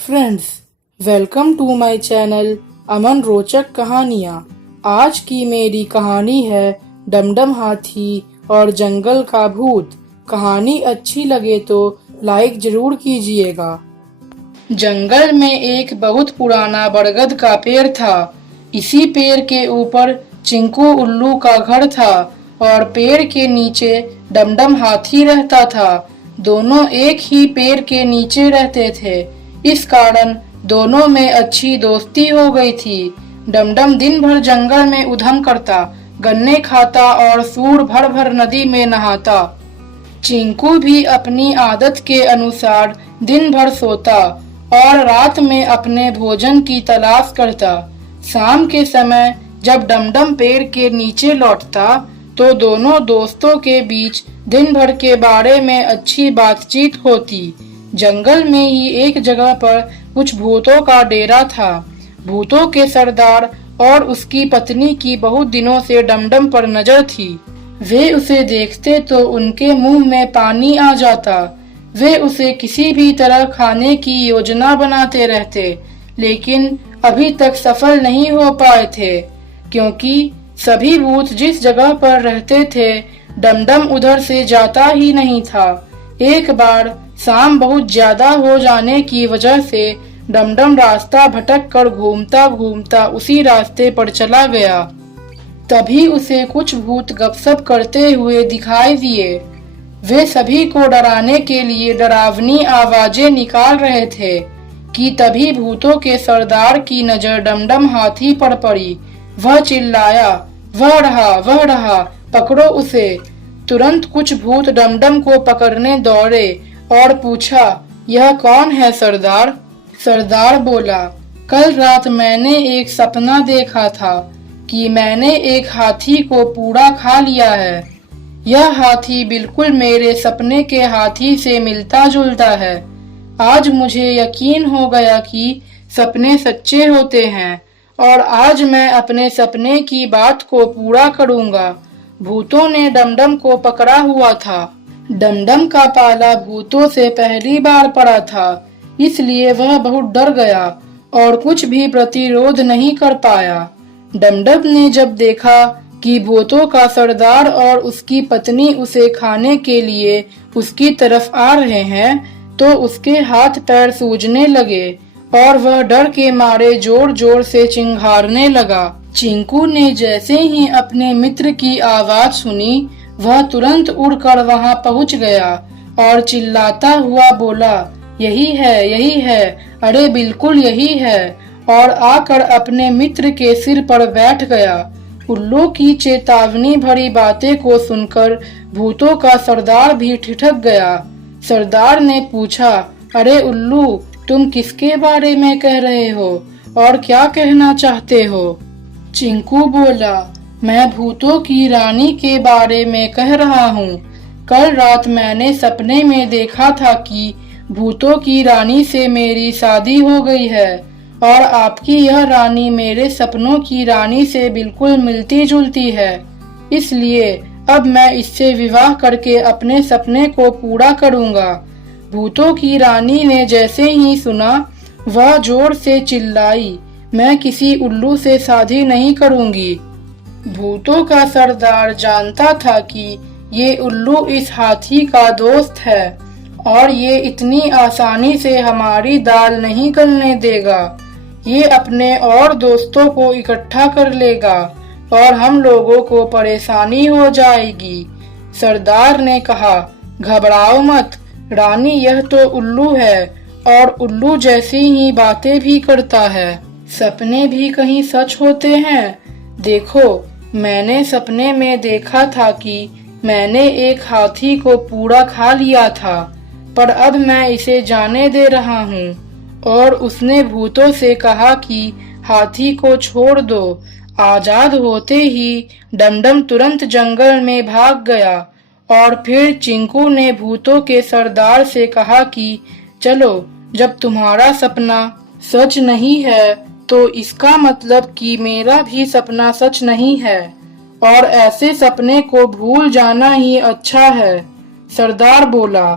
Friends, welcome to my channel Aman रोचक कहानियाँ। आज की मेरी कहानी है डमडम हाथी और जंगल का भूत। कहानी अच्छी लगे तो लाइक जरूर कीजिएगा। जंगल में एक बहुत पुराना बरगद का पेड़ था। इसी पेड़ के ऊपर चिंकू उल्लू का घर था और पेड़ के नीचे डमडम हाथी रहता था। दोनों एक ही पेड़ के नीचे रहते थे। इस कारण दोनों में अच्छी दोस्ती हो गई थी। डमडम दिन भर जंगल में उधम करता, गन्ने खाता और सूर भर भर नदी में नहाता। चिंकू भी अपनी आदत के अनुसार दिन भर सोता और रात में अपने भोजन की तलाश करता। शाम के समय जब डमडम पेड़ के नीचे लौटता तो दोनों दोस्तों के बीच दिन भर के बारे में अच्छी बातचीत होती। जंगल में ही एक जगह पर कुछ भूतों का डेरा था। भूतों के सरदार और उसकी पत्नी की बहुत दिनों से डमडम पर नजर थी। वे उसे देखते तो उनके मुंह में पानी आ जाता। वे उसे किसी भी तरह खाने की योजना बनाते रहते, लेकिन अभी तक सफल नहीं हो पाए थे, क्योंकि सभी भूत जिस जगह पर रहते थे डमडम उधर से जाता ही नहीं था। एक बार शाम बहुत ज्यादा हो जाने की वजह से डमडम रास्ता भटक कर घूमता घूमता उसी रास्ते पर चला गया। तभी उसे कुछ भूत गपशप करते हुए दिखाई दिए। वे सभी को डराने के लिए डरावनी आवाजें निकाल रहे थे कि तभी भूतों के सरदार की नजर डमडम हाथी पर पड़ी। वह चिल्लाया, वह रहा, पकड़ो उसे। तुरंत कुछ भूत डमडम को पकड़ने दौड़े और पूछा, यह कौन है सरदार? सरदार बोला, कल रात मैंने एक सपना देखा था कि मैंने एक हाथी को पूरा खा लिया है। यह हाथी बिल्कुल मेरे सपने के हाथी से मिलता जुलता है। आज मुझे यकीन हो गया कि सपने सच्चे होते हैं और आज मैं अपने सपने की बात को पूरा करूंगा। भूतों ने डमडम को पकड़ा हुआ था। डमडम का पाला भूतों से पहली बार पड़ा था, इसलिए वह बहुत डर गया और कुछ भी प्रतिरोध नहीं कर पाया। डमडम ने जब देखा कि भूतों का सरदार और उसकी पत्नी उसे खाने के लिए उसकी तरफ आ रहे हैं, तो उसके हाथ पैर सूजने लगे और वह डर के मारे जोर जोर से चिंघारने लगा। चिंकू ने जैसे ही अपने मित्र की आवाज सुनी, वह तुरंत उड़कर वहां पहुंच गया और चिल्लाता हुआ बोला, यही है, अरे बिल्कुल यही है, और आकर अपने मित्र के सिर पर बैठ गया। उल्लू की चेतावनी भरी बातें को सुनकर भूतों का सरदार भी ठिठक गया। सरदार ने पूछा, अरे उल्लू, तुम किसके बारे में कह रहे हो और क्या कहना चाहते हो? चिंकू बोला, मैं भूतों की रानी के बारे में कह रहा हूँ। कल रात मैंने सपने में देखा था कि भूतों की रानी से मेरी शादी हो गई है और आपकी यह रानी मेरे सपनों की रानी से बिल्कुल मिलती जुलती है। इसलिए अब मैं इससे विवाह करके अपने सपने को पूरा करूँगा। भूतों की रानी ने जैसे ही सुना, वह जोर से चिल्लाई, मैं किसी उल्लू से शादी नहीं करूँगी। भूतों का सरदार जानता था कि ये उल्लू इस हाथी का दोस्त है और ये इतनी आसानी से हमारी दाल नहीं गलने देगा। ये अपने और दोस्तों को इकट्ठा कर लेगा और हम लोगों को परेशानी हो जाएगी। सरदार ने कहा, घबराओ मत, रानी यह तो उल्लू है और उल्लू जैसी ही बातें भी करता है। सपने भी कहीं सच होते हैं। देखो, मैंने सपने में देखा था कि मैंने एक हाथी को पूरा खा लिया था, पर अब मैं इसे जाने दे रहा हूँ। और उसने भूतों से कहा कि हाथी को छोड़ दो। आजाद होते ही डमडम तुरंत जंगल में भाग गया और फिर चिंकू ने भूतों के सरदार से कहा कि चलो, जब तुम्हारा सपना सच नहीं है तो इसका मतलब कि मेरा भी सपना सच नहीं है और ऐसे सपने को भूल जाना ही अच्छा है। सरदार बोला,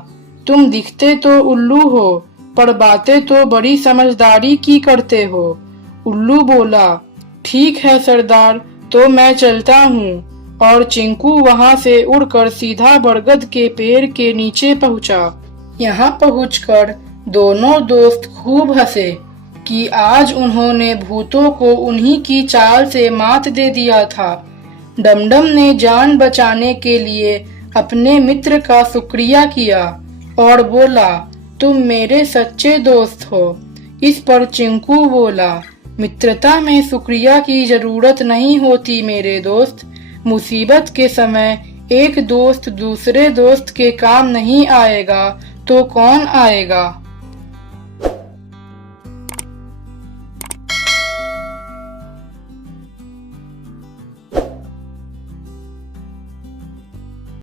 तुम दिखते तो उल्लू हो, पर बातें तो बड़ी समझदारी की करते हो। उल्लू बोला, ठीक है सरदार, तो मैं चलता हूँ। और चिंकू वहां से उड़कर सीधा बरगद के पेड़ के नीचे पहुंचा। यहाँ पहुंचकर दोनों दोस्त खूब हंसे कि आज उन्होंने भूतों को उन्हीं की चाल से मात दे दिया था। डमडम ने जान बचाने के लिए अपने मित्र का शुक्रिया किया और बोला, तुम मेरे सच्चे दोस्त हो। इस पर चिंकू बोला, मित्रता में शुक्रिया की जरूरत नहीं होती मेरे दोस्त। मुसीबत के समय एक दोस्त दूसरे दोस्त के काम नहीं आएगा तो कौन आएगा।